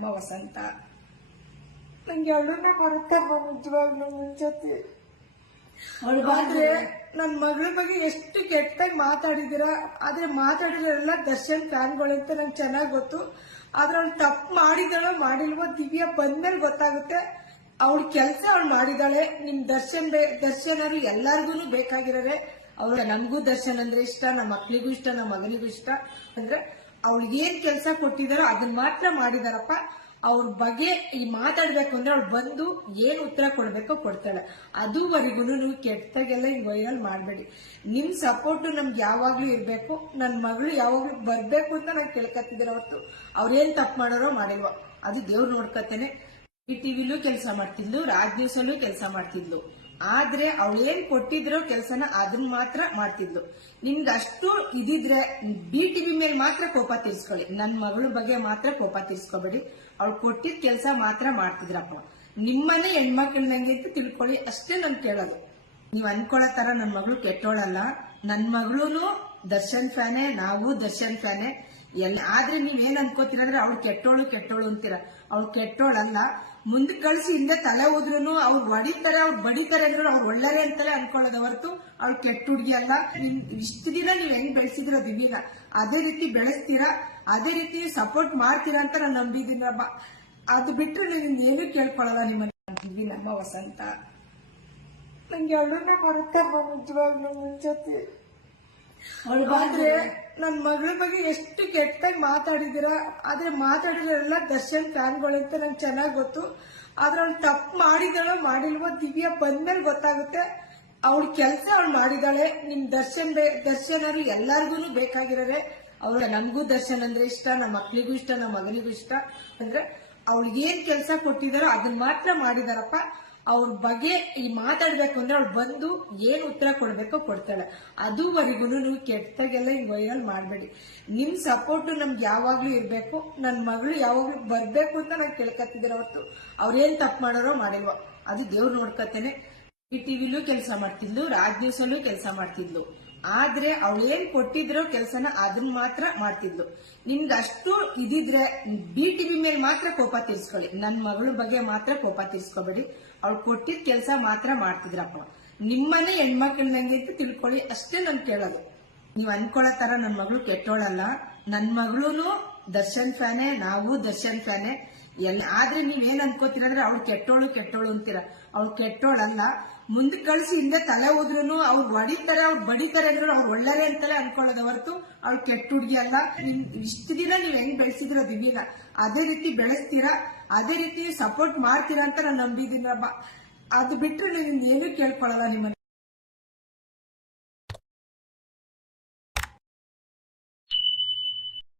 ನಮ್ಮ ವಸಂತ ನಂಗೆ ಅವಳನ್ನ ಬರುತ್ತಮ್ಮ ನಿಜವಾಗ್ಲೂ ನಿನ್ ಜೊತೆ ಆದ್ರೆ ನನ್ ಮಗಳ ಬಗ್ಗೆ ಎಷ್ಟು ಕೆಟ್ಟಾಗಿ ಮಾತಾಡಿದಿರ ಆದ್ರೆ ಮಾತಾಡಿರೋರೆಲ್ಲ ದರ್ಶನ್ ಫ್ಯಾನ್ಗಳು ಅಂತ ನಂಗೆ ಚೆನ್ನಾಗಿ ಗೊತ್ತು. ಆದ್ರೆ ಅವ್ಳು ತಪ್ಪು ಮಾಡಿದಾಳೋ ಮಾಡಿಲ್ವೋ ದಿವ್ಯ ಬಂದ್ಮೇಲೆ ಗೊತ್ತಾಗುತ್ತೆ. ಅವಳ ಕೆಲಸ ಅವಳು ಮಾಡಿದಾಳೆ ನಿಮ್ ದರ್ಶನ್ ಬೇ ದರ್ಶನರು ಎಲ್ಲಾರ್ಗು ಬೇಕಾಗಿರೋರೆ. ಅವ್ರ ನಮಗೂ ದರ್ಶನ್ ಅಂದ್ರೆ ಇಷ್ಟ ನಮ್ಮ ಮಕ್ಳಿಗೂ ಇಷ್ಟ ನಮ್ಮ ಮಗನಿಗೂ ಇಷ್ಟ. ಅಂದ್ರೆ ಅವಳಿಗೆ ಏನ್ ಕೆಲಸ ಕೊಟ್ಟಿದಾರೋ ಅದನ್ನ ಮಾತ್ರ ಮಾಡಿದಾರಪ್ಪ. ಅವ್ರ ಬಗ್ಗೆ ಈ ಮಾತಾಡ್ಬೇಕು ಅಂದ್ರೆ ಅವ್ಳು ಬಂದು ಏನ್ ಉತ್ತರ ಕೊಡ್ಬೇಕೋ ಕೊಡ್ತಾಳೆ. ಅದುವರೆಗೂ ನೀವು ಕೆಟ್ಟದಾಗೆಲ್ಲ ಹಿಂಗ್ ವೈರಲ್ ಮಾಡಬೇಡಿ. ನಿಮ್ ಸಪೋರ್ಟ್ ನಮ್ಗೆ ಯಾವಾಗ್ಲೂ ಇರ್ಬೇಕು. ನನ್ ಮಗಳು ಯಾವಾಗ್ಲೂ ಬರ್ಬೇಕು ಅಂತ ನಾನು ಕೇಳ್ಕತ್ತಿದ್ದೀರ ಹೊರತು. ಅವ್ರೇನ್ ತಪ್ಪು ಮಾಡೋರೋ ಮಾಡಿಲ್ವೋ. ಅದು ದೇವ್ರು ನೋಡ್ಕತ್ತೇನೆ ಈ ಟಿವಿಲೂ ಕೆಲಸ ಮಾಡ್ತಿದ್ಲು ರಾಜ್ ನ್ಯೂಸ್ ಅಲ್ಲೂ ಕೆಲಸ ಮಾಡ್ತಿದ್ಲು. ಆದ್ರೆ ಅವಳೇನ್ ಕೊಟ್ಟಿದ್ರೋ ಕೆಲಸನ ಅದನ್ನ ಮಾತ್ರ ಮಾಡ್ತಿದ್ಲು. ನಿಮ್ಗೆ ಅಷ್ಟು ಇದಿದ್ರೆ ಬಿ ಟಿವಿ ಮೇಲೆ ಮಾತ್ರ ಕೋಪ ತೀರ್ಸ್ಕೊಳ್ಳಿ. ನನ್ನ ಮಗಳ ಬಗ್ಗೆ ಮಾತ್ರ ಕೋಪ ತೀರ್ಸ್ಕೊಬೇಡಿ. ಅವಳು ಕೊಟ್ಟಿದ್ ಕೆಲಸ ಮಾತ್ರ ಮಾಡ್ತಿದ್ರಪ್ಪ. ನಿಮ್ಮನೆ ಹೆಣ್ಮಕ್ಳ ನಂಗೆ ಅಂತ ತಿಳ್ಕೊಳ್ಳಿ. ಅಷ್ಟೇ ನಾನು ಕೇಳೋದು. ನೀವು ಅನ್ಕೊಳ್ಳೋ ತರ ನನ್ನ ಮಗಳು ಕೆಟ್ಟೋಳಲ್ಲ. ನನ್ನ ಮಗಳೂ ದರ್ಶನ್ ಫ್ಯಾನೆ, ನಾವು ದರ್ಶನ್ ಫ್ಯಾನೆ. ಎಲ್ಲ ಆದ್ರೆ ನೀವ್ ಏನ್ ಅನ್ಕೋತೀರ ಅಂದ್ರೆ ಅವ್ಳು ಕೆಟ್ಟೋಳು ಕೆಟ್ಟೋಳು ಅಂತೀರ. ಅವ್ಳು ಕೆಟ್ಟೋಳಲ್ಲ. ಮುಂದೆ ಕಳಿಸಿ ಹಿಂದೆ ತಲೆ ಹೋದ್ರು ಅವ್ರು ಹೊಡಿತಾರೆ, ಅವ್ರು ಬಡಿತಾರೆ ಅಂದ್ರೆ ಅವ್ರು ಒಳ್ಳೆಯೇ ಅಂತಲೇ ಅನ್ಕೊಳ್ಳೋದು ಹೊರತು ಅವ್ಳು ಕೆಟ್ಟ ಹುಡುಗಿ ಅಲ್ಲ. ಇಷ್ಟು ದಿನ ನೀವ್ ಹೆಂಗ್ ಬೆಳೆಸಿದಿರೋ ದಿವ್ಯನ ಅದೇ ರೀತಿ ಬೆಳೆಸ್ತೀರಾ, ಅದೇ ರೀತಿ ಸಪೋರ್ಟ್ ಮಾಡ್ತೀರಾ ಅಂತ ನಾನು ನಂಬಿದ್ದೀನಪ್ಪ ಅದು ಬಿಟ್ರೆ ನೀನ್ ಏನು ಕೇಳ್ಕೊಳ್ಳಲ್ಲ ನಿಮ್ಮ ದಿವ್ಯ ನಮ್ಮ ವಸಂತ. ನಂಗೆ ಅವಳನ್ನ ಬರುತ್ತೆ ನಿಜವಾಗ್ಲೂ ಆದ್ರೆ ನನ್ ಮಗಳ ಬಗ್ಗೆ ಎಷ್ಟು ಕೆಟ್ಟಾಗಿ ಮಾತಾಡಿದಿರ ಆದ್ರೆ ಮಾತಾಡಿರೋರೆಲ್ಲ ದರ್ಶನ್ ಫ್ಯಾನ್ಗಳು ಅಂತ ನಂಗೆ ಚೆನ್ನಾಗಿ ಗೊತ್ತು. ಆದ್ರೆ ಅವ್ಳು ತಪ್ಪು ಮಾಡಿದಾಳೋ ಮಾಡಿಲ್ವೋ ದಿವ್ಯಾ ಬಂದ್ಮೇಲೆ ಗೊತ್ತಾಗುತ್ತೆ. ಅವಳ ಕೆಲಸ ಅವಳು ಮಾಡಿದಾಳೆ ನಿಮ್ ದರ್ಶನ್ ದರ್ಶನರು ಎಲ್ಲಾರ್ಗು ಬೇಕಾಗಿರೋರೆ. ಅವ್ರ ನಮಗೂ ದರ್ಶನ್ ಅಂದ್ರೆ ಇಷ್ಟ ನಮ್ಮ ಮಕ್ಳಿಗೂ ಇಷ್ಟ ನಮ್ಮ ಮಗನಿಗೂ ಇಷ್ಟ. ಅಂದ್ರೆ ಅವಳಿಗೆ ಏನ್ ಕೆಲಸ ಕೊಟ್ಟಿದಾರೋ ಅದನ್ನ ಮಾತ್ರ ಮಾಡಿದಾರಪ್ಪ. ಅವ್ರ ಬಗ್ಗೆ ಈ ಮಾತಾಡ್ಬೇಕು ಅಂದ್ರೆ ಅವ್ಳು ಬಂದು ಏನ್ ಉತ್ತರ ಕೊಡ್ಬೇಕೋ ಕೊಡ್ತಾಳೆ. ಅದುವರೆಗೂ ನೀವು ಕೆಟ್ಟದಾಗೆಲ್ಲ ಹಿಂಗ್ ವೈರಲ್ ಮಾಡಬೇಡಿ. ನಿಮ್ ಸಪೋರ್ಟ್ ನಮ್ಗೆ ಯಾವಾಗ್ಲೂ ಇರ್ಬೇಕು. ನನ್ ಮಗಳು ಯಾವಾಗ್ಲೂ ಬರ್ಬೇಕು ಅಂತ ನಾನು ಕೇಳ್ಕತ್ತಿದ್ದೀರ ಹೊರತು. ಅವ್ರೇನ್ ತಪ್ಪು ಮಾಡೋರೋ ಮಾಡಿಲ್ವೋ. ಅದು ದೇವ್ರು ನೋಡ್ಕತ್ತೇನೆ. ಈ ಟಿವಿಲೂ ಕೆಲಸ ಮಾಡ್ತಿದ್ಲು ರಾಜ್ ನ್ಯೂಸ್ ಅಲ್ಲೂ ಕೆಲಸ ಮಾಡ್ತಿದ್ಲು. ಆದ್ರೆ ಅವಳೇನ್ ಕೊಟ್ಟಿದ್ರೋ ಕೆಲಸನ ಅದನ್ನ ಮಾತ್ರ ಮಾಡ್ತಿದ್ಲು. ನಿಮ್ಗೆ ಅಷ್ಟು ಇದಿದ್ರೆ ಬಿ ಟಿವಿ ಮೇಲೆ ಮಾತ್ರ ಕೋಪ ತೀರ್ಸ್ಕೊಳ್ಳಿ. ನನ್ ಮಗಳ ಬಗ್ಗೆ ಮಾತ್ರ ಕೋಪ ತೀರ್ಸ್ಕೊಬೇಡಿ. ಅವ್ಳು ಕೊಟ್ಟಿದ್ ಕೆಲಸ ಮಾತ್ರ ಮಾಡ್ತಿದ್ರಪ್ಪ. ನಿಮ್ಮನೆ ಹೆಣ್ಮಕ್ಳ ನಂಗೆ ಅಂತ ತಿಳ್ಕೊಳ್ಳಿ. ಅಷ್ಟೇ ನಾನು ಕೇಳೋದು. ನೀವ್ ಅನ್ಕೊಳ್ಳೋ ತರ ನನ್ ಮಗಳು ಕೆಟ್ಟೋಳಲ್ಲ. ನನ್ ಮಗಳೂನು ದರ್ಶನ್ ಫ್ಯಾನೆ, ನಾವು ದರ್ಶನ್ ಫ್ಯಾನೆ. ಎಲ್ಲ ಆದ್ರೆ ನೀವ್ ಏನ್ ಅನ್ಕೋತೀರ ಅಂದ್ರೆ ಅವ್ಳು ಕೆಟ್ಟೋಳು ಕೆಟ್ಟೋಳು ಅಂತೀರ. ಅವ್ಳು ಕೆಟ್ಟೋಳಲ್ಲ. ಮುಂದೆ ಕಳಿಸಿ ಹಿಂದೆ ತಲೆ ಹೋದ್ರು ಅವ್ರು ಹೊಡಿತಾರೆ ಅವ್ರು ಬಡಿತಾರೆ ಅಂದ್ರೆ ಅವ್ರು ಒಳ್ಳೆಯೇ ಅಂತಲೇ ಅನ್ಕೊಳ್ಳೋದು ಹೊರತು ಅವ್ಳು ಕೆಟ್ಟ ಹುಡುಗಿ ಅಲ್ಲ. ಇಷ್ಟು ದಿನ ನೀವ್ ಹೆಂಗ್ ಬೆಳೆಸಿದ್ರ ದಿವ್ಯನ ಅದೇ ರೀತಿ ಬೆಳೆಸ್ತೀರಾ, ಅದೇ ರೀತಿ ಸಪೋರ್ಟ್ ಮಾಡ್ತೀರಾ ಅಂತ ನಾನು ನಂಬಿದ್ದೀನಪ್ಪ ಅದು ಬಿಟ್ಟರೆ ನೀನು ಏನು ಕೇಳ್ಕೊಳ್ಳಲ್ಲ ನಿಮ್ಮ